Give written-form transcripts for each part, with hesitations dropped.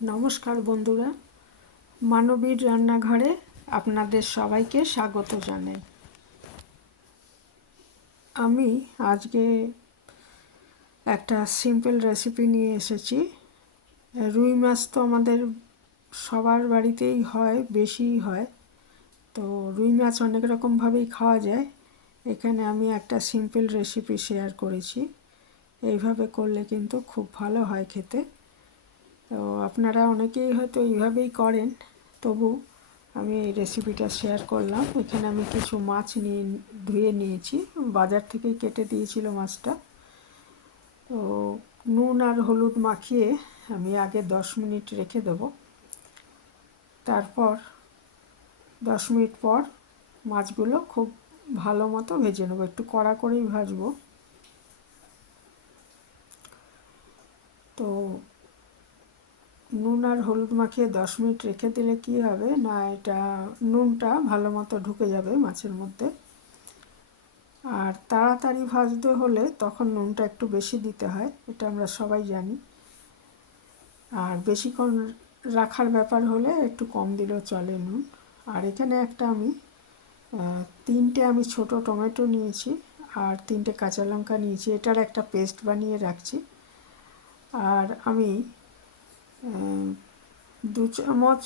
নমস্কার বন্ধুরা, মানবীর রান্নাঘরে আপনাদের সবাইকে স্বাগত জানাই। আমি আজকে একটা সিম্পল রেসিপি নিয়ে এসেছি। রুই মাছ তো আমাদের সবার বাড়িতেই হয়, বেশিই হয়। তো রুই মাছ অনেক রকমভাবেই খাওয়া যায়। এখানে আমি একটা সিম্পল রেসিপি শেয়ার করেছি। এইভাবে করলে কিন্তু খুব ভালো হয় খেতে। তো আপনারা অনেকেই হয়তো এইভাবেই করেন, তবু আমি এই রেসিপিটা শেয়ার করলাম। এখানে আমি কিছু মাছ ধুয়ে নিয়েছি, বাজার থেকেই কেটে দিয়েছিল মাছটা। তো নুন আর হলুদ মাখিয়ে আমি আগে 10 মিনিট রেখে দেবো। তারপর 10 মিনিট পর মাছগুলো খুব ভালো মতো ভেজে নেবো, একটু কড়া করেই ভাজবো। তো নুন আর হলুদ মাখিয়ে 10 মিনিট রেখে দিলে কী হবে না, এটা নুনটা ভালো মতো ঢুকে যাবে মাছের মধ্যে। আর তাড়াতাড়ি ভাজতে হলে তখন নুনটা একটু বেশি দিতে হয়, এটা আমরা সবাই জানি। আর বেশিক্ষণ রাখার ব্যাপার হলে একটু কম দিলেও চলে নুন। আর এখানে একটা আমি 3টে আমি ছোট টমেটো নিয়েছি, আর 3টে কাঁচা লঙ্কা নিয়েছি। এটার একটা পেস্ট বানিয়ে রাখছি। আর আমি 2 চামচ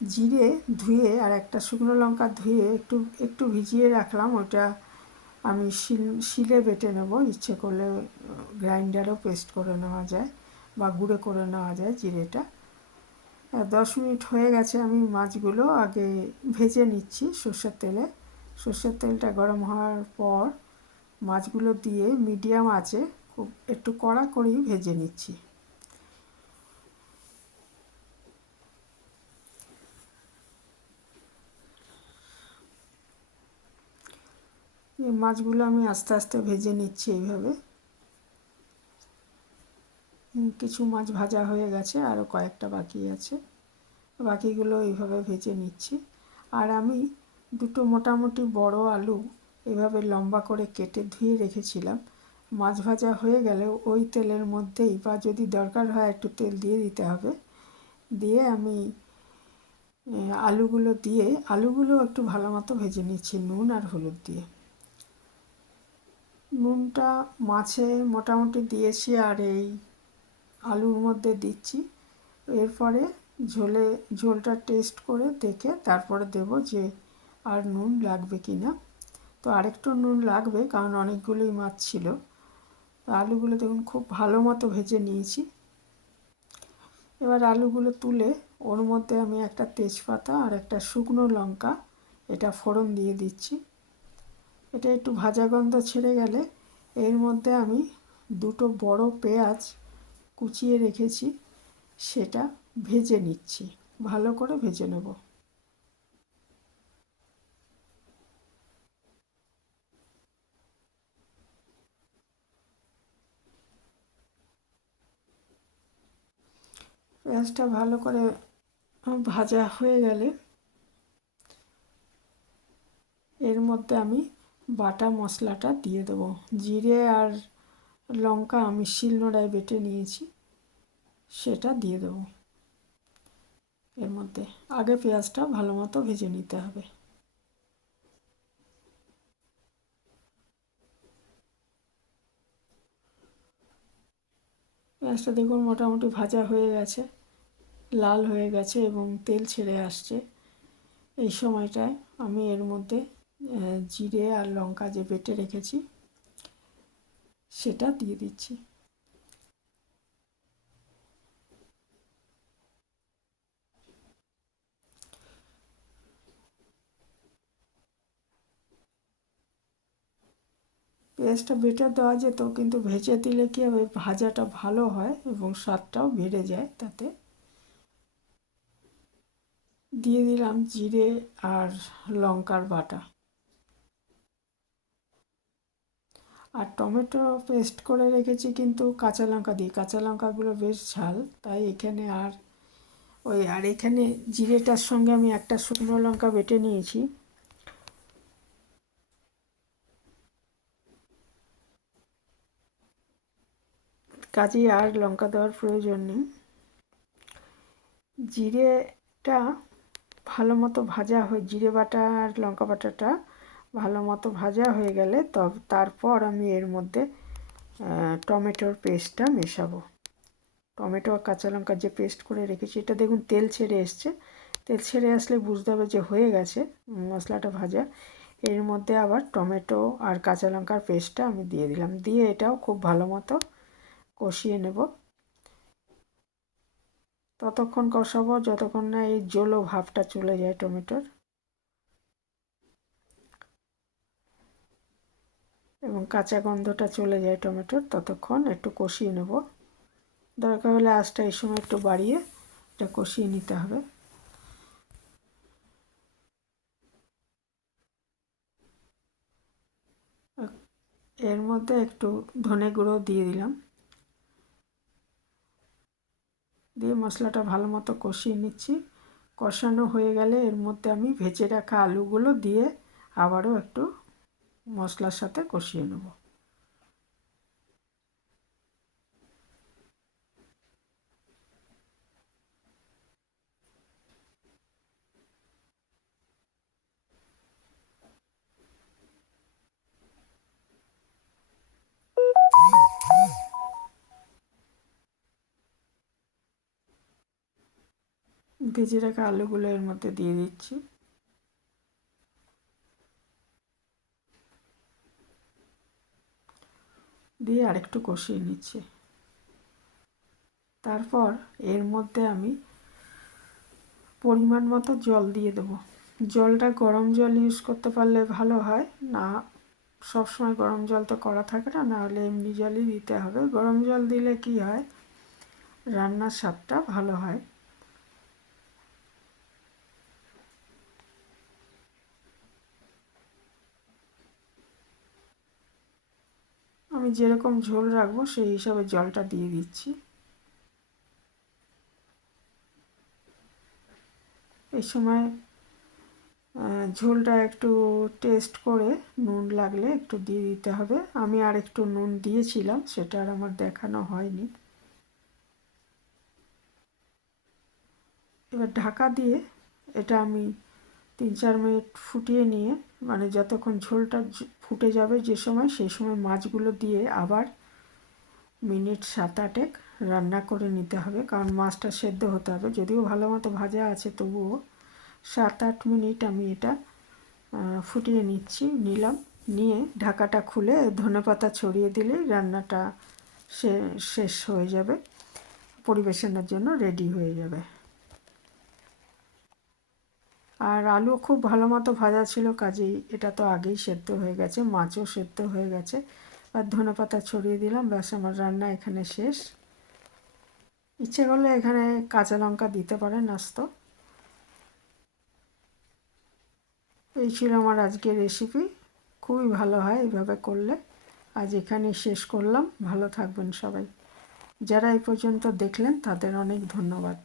জিরে ধুয়ে আর একটা শুকনো লঙ্কা ধুয়ে একটু একটু ভিজিয়ে রাখলাম। ওটা আমি শিলে বেটে নেব। ইচ্ছে করলে গ্রাইন্ডারও পেস্ট করে নেওয়া যায় বা গুঁড়ো করে নেওয়া যায় জিরেটা। 10 মিনিট হয়ে গেছে। আমি মাছগুলো আগে ভেজে নিচ্ছি সর্ষের তেলে। সর্ষের তেলটা গরম হওয়ার পর মাছগুলো দিয়ে মিডিয়াম আঁচে খুব একটু কড়া করেই ভেজে নিচ্ছি। এই মাছগুলো আমি আস্তে আস্তে ভেজে নিচ্ছি এইভাবে। কিছু মাছ ভাজা হয়ে গেছে, আরও কয়েকটা বাকি আছে। বাকিগুলো এইভাবে ভেজে নিচ্ছি। আর আমি দুটো মোটামুটি বড় আলু এভাবে লম্বা করে কেটে ধুয়ে রেখেছিলাম। মাছ ভাজা হয়ে গেলে ওই তেলের মধ্যেই, বা যদি দরকার হয় একটু তেল দিয়ে দিতে হবে, দিয়ে আমি আলুগুলো একটু ভালো মতো ভেজে নিচ্ছি নুন আর হলুদ দিয়ে। নুনটা মাছে মোটামুটি দিয়েছি আর এই আলুর মধ্যে দিচ্ছি। এরপরে ঝোলটা টেস্ট করে দেখে তারপরে দেব যে আর নুন লাগবে কি না। তো আরেকটু নুন লাগবে, কারণ অনেকগুলোই মাছ ছিল। তো আলুগুলো দেখুন খুব ভালো মতো ভেজে নিয়েছি। এবার আলুগুলো তুলে ওর মধ্যে আমি একটা তেজপাতা আর একটা শুকনো লঙ্কা এটা ফোড়ন দিয়ে দিচ্ছি। এটা একটু ভাজা গন্ধ ছেড়ে গেলে এর মধ্যে আমি দুটো বড় পেঁয়াজ কুচিয়ে রেখেছি, সেটা ভেজে নিচ্ছি, ভালো করে ভেজে নেব। পেঁয়াজটা ভালো করে ভাজা হয়ে গেলে এর মধ্যে আমি বাটা মশলাটা দিয়ে দেবো। জিরে আর লঙ্কা আমি শিলনোড়ায় বেটে নিয়েছি, সেটা দিয়ে দেবো এর মধ্যে। আগে পেঁয়াজটা ভালো মতো ভেজে নিতে হবে। পেঁয়াজটা দেখুন মোটামুটি ভাজা হয়ে গেছে, লাল হয়ে গেছে এবং তেল ছেড়ে আসছে। এই সময়টায় আমি এর মধ্যে জিরে আর লঙ্কা যে বেটে রেখেছি সেটা দিয়ে দিচ্ছি। পেঁয়াজটা বেটে দেওয়া যেত, কিন্তু ভেজে দিলে কী হবে, ভাজাটা ভালো হয় এবং স্বাদটাও বেড়ে যায় তাতে। দিয়ে দিলাম জিরে আর লঙ্কার বাটা। আর টমেটো পেস্ট করে রেখেছি কিন্তু কাঁচা লঙ্কা দিয়ে। কাঁচা লঙ্কাগুলো বেশ ঝাল, তাই এখানে এখানে জিরেটার সঙ্গে আমি একটা শুকনো লঙ্কা বেটে নিয়েছি। কাজেই আর লঙ্কা দেওয়ার প্রয়োজন নেই। জিরেটা ভালো মতো ভাজা হয়ে, জিরে বাটা আর লঙ্কা বাটাটা ভালো মতো ভাজা হয়ে গেলে তারপর আমি এর মধ্যে টমেটোর পেস্টটা মেশাবো। টমেটো আর কাঁচা লঙ্কার যে পেস্ট করে রেখেছি, এটা দেখুন তেল ছেড়ে এসছে। তেল ছেড়ে আসলে বুঝতে হবে যে হয়ে গেছে মশলাটা ভাজা। এর মধ্যে আবার টমেটো আর কাঁচা লঙ্কার পেস্টটা আমি দিয়ে দিলাম, দিয়ে এটাও খুব ভালো মতো কষিয়ে নেব। ততক্ষণ কষাবো যতক্ষণ না এই জলো ভাবটা চলে যায় টমেটোর, এবং কাঁচা গন্ধটা চলে যায় টমেটোর। ততক্ষণ একটু কষিয়ে নেব। দরকার হলে আঁচটা এই সময় একটু বাড়িয়ে এটা কষিয়ে নিতে হবে। এর মধ্যে একটু ধনে গুঁড়ো দিয়ে দিলাম, দিয়ে মশলাটা ভালো মতো কষিয়ে নিচ্ছি। কষানো হয়ে গেলে এর মধ্যে আমি ভেজে রাখা আলুগুলো দিয়ে আবারও একটু মশলার সাথে কষিয়ে নেব। ভেজে রাখা আলুগুলো এর মধ্যে দিয়ে দিচ্ছি, দিয়ে আরেকটু কষিয়ে নিচ্ছি। তারপর এর মধ্যে আমি পরিমাণ মতো জল দিয়ে দেবো। জলটা গরম জল ইউজ করতে পারলে ভালো হয়, না সবসময় গরম জল তো করা থাকে না, না হলে এমনি জলই দিতে হবে। গরম জল দিলে কি হয়, রান্নার স্বাদটা ভালো হয়। আমি যেরকম ঝোল রাখবো সেই হিসাবে জলটা দিয়ে দিচ্ছি। এই সময় ঝোলটা একটু টেস্ট করে নুন লাগলে একটু দিয়ে দিতে হবে। আমি আর একটু নুন দিয়েছিলাম, সেটা আর আমার দেখানো হয়নি। এবার ঢাকা দিয়ে এটা আমি 3-4 মিনিট ফুটিয়ে নিয়ে, মানে যতক্ষণ ঝোলটা ফুটে যাবে যে সময়, সেই সময় মাছগুলো দিয়ে আবার মিনিট 7-8 রান্না করে নিতে হবে, কারণ মাছটা সেদ্ধ হতে হবে। যদিও ভালো মতো ভাজা আছে, তবুও 7-8 মিনিট আমি এটা ফুটিয়ে নিলাম। নিয়ে ঢাকাটা খুলে ধনেপাতা ছড়িয়ে দিলেই রান্নাটা শেষ হয়ে যাবে, পরিবেশনের জন্য রেডি হয়ে যাবে। আর আলু খুব ভালো মতো ভাজা ছিল, কাজেই এটা তো আগেই সেদ্ধ হয়ে গেছে, মাছও সেদ্ধ হয়ে গেছে। আর ধনেপাতা ছড়িয়ে দিলাম, ব্যাস আমার রান্না এখানে শেষ। ইচ্ছে করলে এখানে কাঁচা লঙ্কা দিতে পারেন আস্ত। এই ছিল আমার আজকের রেসিপি, খুবই ভালো হয় এইভাবে করলে। আজ এখানেই শেষ করলাম, ভালো থাকবেন সবাই। যারা এই পর্যন্ত দেখলেন তাদের অনেক ধন্যবাদ।